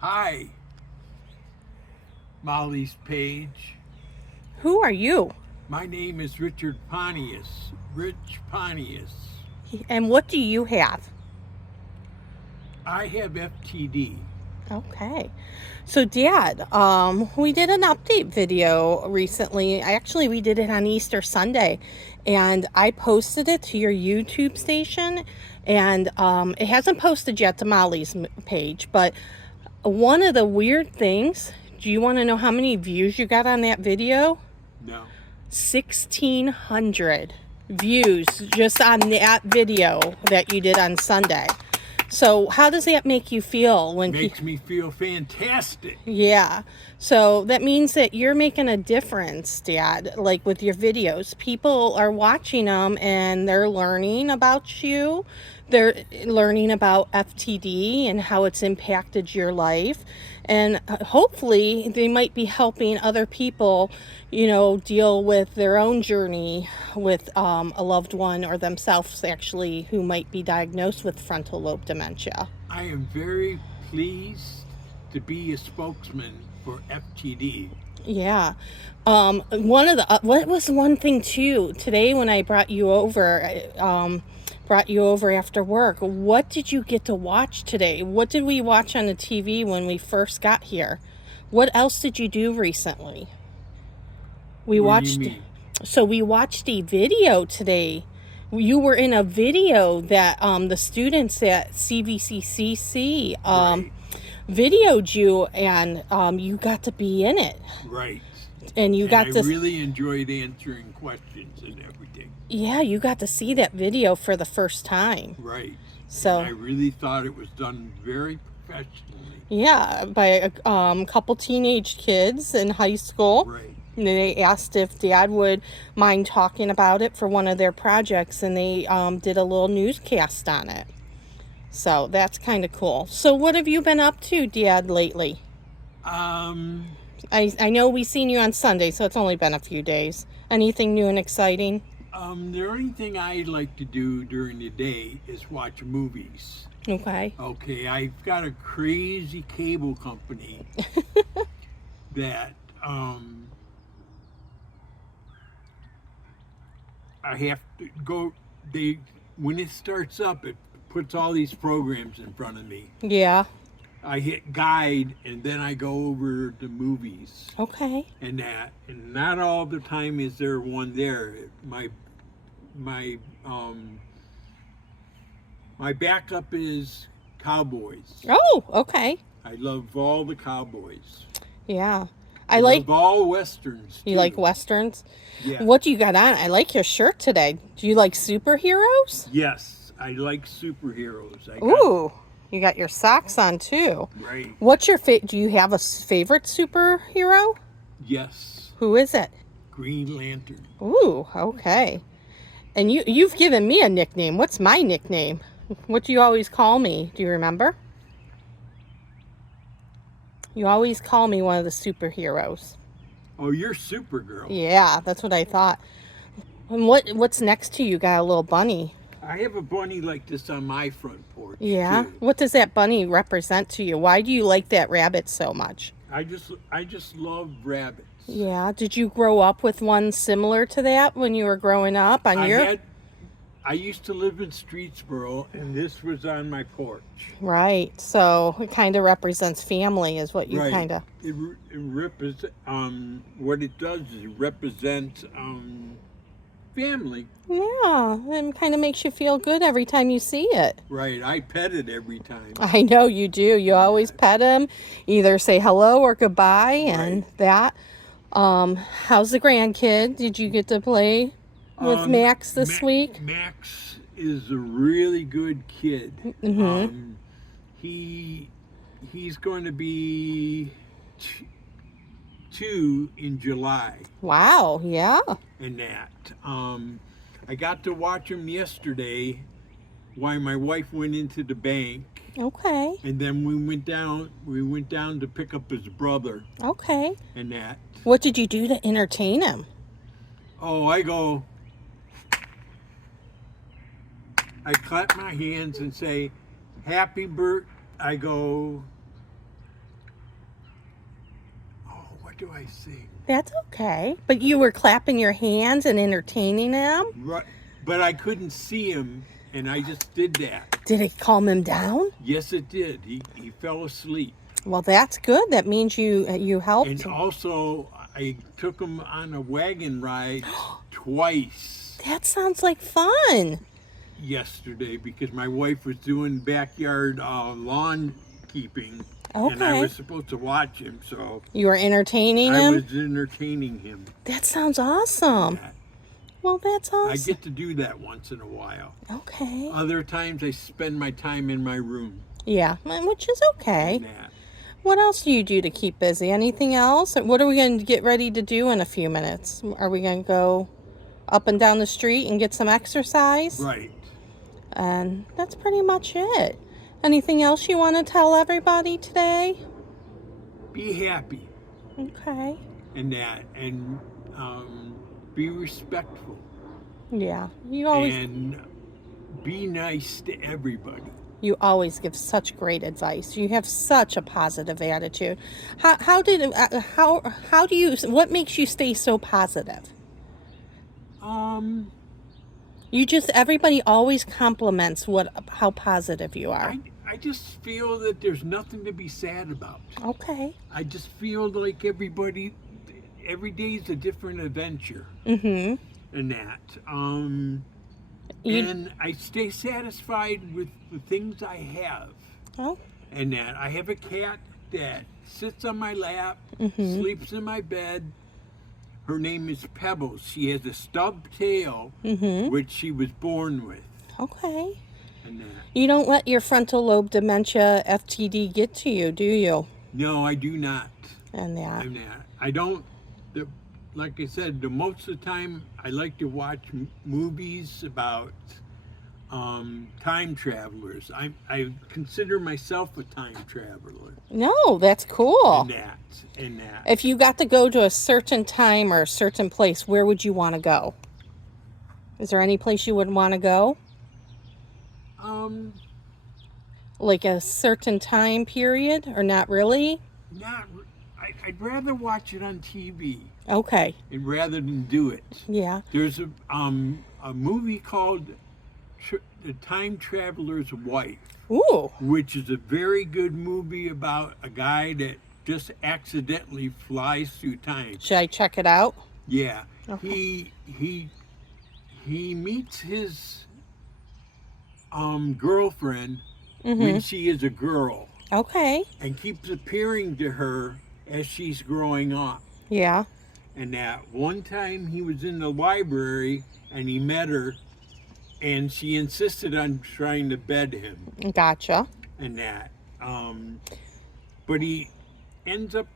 Hi, Molly's page. Who are you? My name is Richard Pontius. Rich Pontius. And what do you have? I have FTD. Okay. So Dad, we did an update video recently. We did it on Easter Sunday, and I posted it to your YouTube station, and it hasn't posted yet to Molly's page, but one of the weird things, do you want to know how many views you got on that video? No. 1,600 views just on that video that you did on Sunday. So how does that make you feel when Makes me feel fantastic. Yeah. So that means that you're making a difference, Dad, like with your videos. People are watching them and they're learning about you. They're learning about FTD and how it's impacted your life. And hopefully they might be helping other people, deal with their own journey with a loved one or themselves, actually, who might be diagnosed with frontal lobe dementia. I am very pleased to be a spokesman for FTD. Yeah. What was one thing too today when I brought you over, after work? What did you get to watch today? What did we watch on the TV when we first got here? What else did you do recently? We What do you watched, mean? so we watched a video today. You were in a video that the students at CVCCC Right. videoed you, and you got to be in it. Right. And you got I to, really enjoyed answering questions and everything. yeah, you got to see that video for the first time. Right. So, And I really thought it was done very professionally. yeah, by a couple teenage kids in high school. Right. And they asked if Dad would mind talking about it for one of their projects, and they did a little newscast on it. So that's kind of cool. So what have you been up to, Dad, lately? I know we seen you on Sunday, so it's only been a few days. Anything new and exciting? The only thing I like to do during the day is watch movies. Okay. Okay, I've got a crazy cable company that I have to go. When it starts up, it puts all these programs in front of me. Yeah. I hit guide and then I go over the movies Okay. and that. And not all the time is there one there. My backup is Cowboys. Oh, okay. I love all the Cowboys. Yeah. I love all Westerns too. You like Westerns? Yeah. What do you got on? I like your shirt today. Do you like superheroes? Yes, I like superheroes. Ooh, you got your socks on too. Right. What's your do you have a favorite superhero? Yes. Who is it? Green Lantern. Ooh, okay. And you've given me a nickname. What's my nickname? What do you always call me? Do you remember? You always call me one of the superheroes. Oh, you're Supergirl. Yeah, that's what I thought. And what's next to you? Got a little bunny. I have a bunny like this on my front porch. Yeah. Too. What does that bunny represent to you? Why do you like that rabbit so much? I just love rabbits. Yeah. Did you grow up with one similar to that when you were growing up I used to live in Streetsboro, and this was on my porch. Right. So it kind of represents family, is what you Right. kind of. It represents. What it does is it represents family. Yeah, it kind of makes you feel good every time you see it. Right. I pet it every time. I know you do. You always pet him, either say hello or goodbye, and that. How's the grandkid? Did you get to play with Max this week? Max is a really good kid. Mm-hmm. He's going to be 2 in July. Wow, yeah. And that. I got to watch him yesterday while my wife went into the bank. Okay. And then we went down to pick up his brother. Okay. And that. What did you do to entertain him? Oh, I clap my hands and say, happy birthday. I go, do I sing? That's okay. But you were clapping your hands and entertaining them? Right, but I couldn't see him, and I just did that. Did it calm him down? Yes, it did. He fell asleep. Well, that's good. That means you helped And him. also, I took him on a wagon ride twice That sounds like fun. yesterday because my wife was doing backyard lawn keeping, and I Okay. was supposed to watch him, so You were entertaining I him? was entertaining him. That sounds awesome. Yeah. Well, that's I awesome. get to do that once in a while. Okay. Other times I spend my time in my room. Yeah, which is okay. And that. What else do you do to keep busy? Anything else? What are we going to get ready to do in a few minutes? Are we going to go up and down the street and get some exercise? Right. And that's pretty much it. Anything else you want to tell everybody today? Be happy Okay. and that, and be respectful, Yeah. You and be nice to everybody. always give such great advice. You have such a positive attitude. How do you, what makes you stay so positive? Everybody always compliments how positive you are. I just feel that there's nothing to be sad about. Okay. I just feel like every day is a different adventure. Mm-hmm. And that. And I stay satisfied with the things I have. Oh. And that I have a cat that sits on my lap, sleeps in my bed. Her name is Pebbles. She has a stub tail, which she was born with. Okay. And that. You don't let your frontal lobe dementia FTD get to you, do you? No, I do not. And that. And that. I don't. Like I said, most of the time I like to watch movies about time travelers. I consider myself a time traveler. No, that's cool. And that. If you got to go to a certain time or a certain place, where would you want to go? Is there any place you would want to go? Like a certain time period, or not really? I'd rather watch it on TV. Okay. Rather than do it. Yeah. There's a movie called The Time Traveler's Wife. Ooh. Which is a very good movie about a guy that just accidentally flies through time. Should I check it out? Yeah. Okay. He meets his girlfriend when she is a girl. Okay. And keeps appearing to her as she's growing up. Yeah. And that one time he was in the library and he met her and she insisted on trying to bed him. Gotcha. And that. But he ends up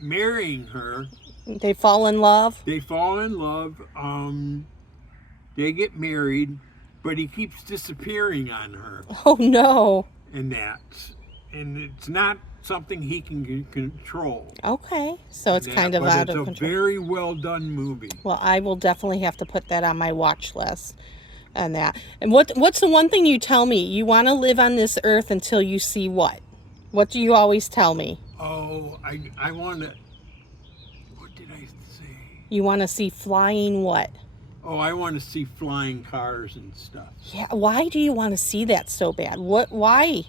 marrying her. They fall in love? They fall in love. They get married, but he keeps disappearing on her. Oh, no. And that. And it's not something he can control. Okay. So it's kind of out of control. It's a very well done movie. Well, I will definitely have to put that on my watch list. And that. And what's the one thing you tell me? You want to live on this earth until you see what? What do you always tell me? Oh, I want to... What did I say? You want to see flying what? Oh, I want to see flying cars and stuff. Yeah. Why do you want to see that so bad? Why?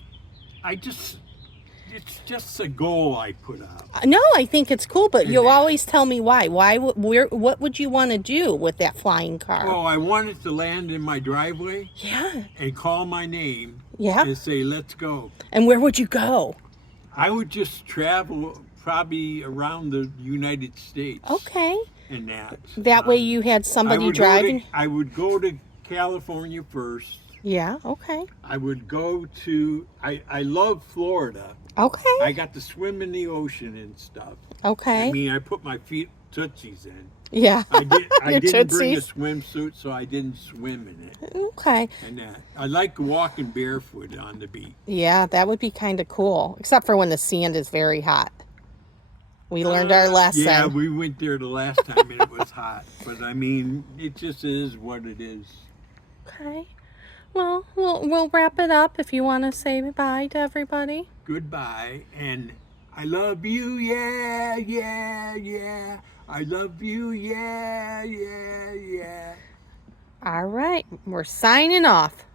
It's just a goal I put up. No, I think it's cool, but you always tell me why. What would you want to do with that flying car? Oh, I want it to land in my driveway. Yeah. And call my name. Yeah. And say, let's go. And where would you go? I would just travel probably around the United States. Okay. And that. That way you had somebody driving? I would go to California first. Yeah, okay. I would go to... I love Florida. Okay. I got to swim in the ocean and stuff. Okay. I mean, I put my feet tootsies in. Yeah. I didn't bring a tootsies. swimsuit, so I didn't swim in it. Okay. And I like walking barefoot on the beach. Yeah, that would be kind of cool. Except for when the sand is very hot. We learned our lesson. Yeah, we went there the last time and it was hot. But I mean, it just is what it is. Okay. Well, we'll wrap it up if you want to say bye to everybody. Goodbye, and I love you, yeah, yeah, yeah. I love you, yeah, yeah, yeah. All right, we're signing off.